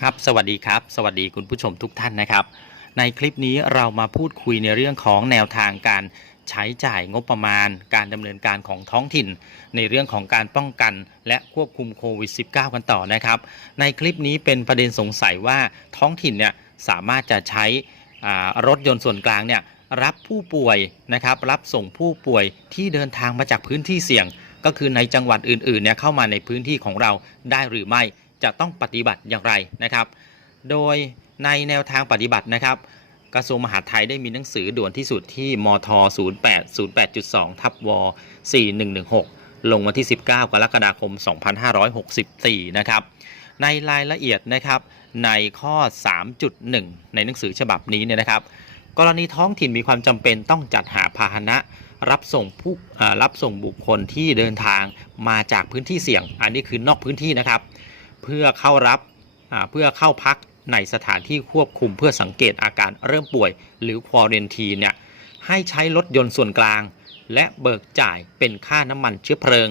ครับสวัสดีครับ สวัสดีคุณผู้ชมทุกท่านนะครับ ในคลิปนี้เรามาพูดคุยในเรื่องของแนวทางการใช้จ่ายงบประมาณ การดำเนินการของท้องถิ่น ในเรื่องของการป้องกันและควบคุมโควิด -19 กันต่อนะครับ ในคลิปนี้เป็นประเด็นสงสัยว่าท้องถิ่นเนี่ยสามารถจะใช้รถยนต์ส่วนกลางเนี่ยรับผู้ป่วยนะครับรับส่งผู้ป่วยที่เดินทางมาจากพื้นที่เสี่ยง ก็คือในจังหวัดอื่นๆเนี่ยเข้ามาในพื้นที่ของเราได้หรือไม่ จะต้องปฏิบัติอย่างไรนะครับ โดยในแนวทางปฏิบัตินะครับ กระทรวงมหาดไทยได้มีหนังสือด่วนที่สุดที่มท 08 08.2 ทับว4116 ลงวันที่ 19 กรกฎาคม 2564 นะครับ ในรายละเอียดนะครับในข้อ 3.1 ในหนังสือฉบับนี้เนี่ยนะครับ กรณีท้องถิ่นมีความจำเป็นต้องจัดหาพาหนะรับส่งผู้รับส่งบุคคลที่เดินทางมาจากพื้นที่เสี่ยง อันนี้คือนอกพื้นที่นะครับ เพื่อเข้ารับเพื่อเข้าพักในสถานที่ควบคุมเพื่อสังเกตอาการเริ่มป่วยหรือควอเรนทีเนี่ยให้ใช้รถยนต์ส่วนกลาง และเบิกจ่ายเป็นค่าน้ำมันเชื้อเพลิง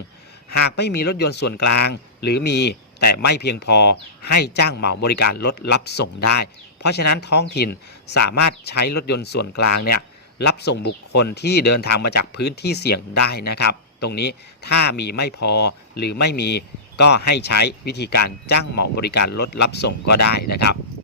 หากไม่มีรถยนต์ส่วนกลาง หรือมีแต่ไม่เพียงพอให้จ้างเหมาบริการรถรับส่งได้ เพราะฉะนั้นท้องถิ่นสามารถใช้รถยนต์ส่วนกลางเนี่ยรับส่งบุคคลที่เดินทางมาจากพื้นที่เสี่ยงได้นะครับ ตรงนี้ถ้ามีไม่พอหรือไม่มี ก็ให้ใช้วิธีการจ้างเหมาบริการรถรับส่งก็ได้นะครับ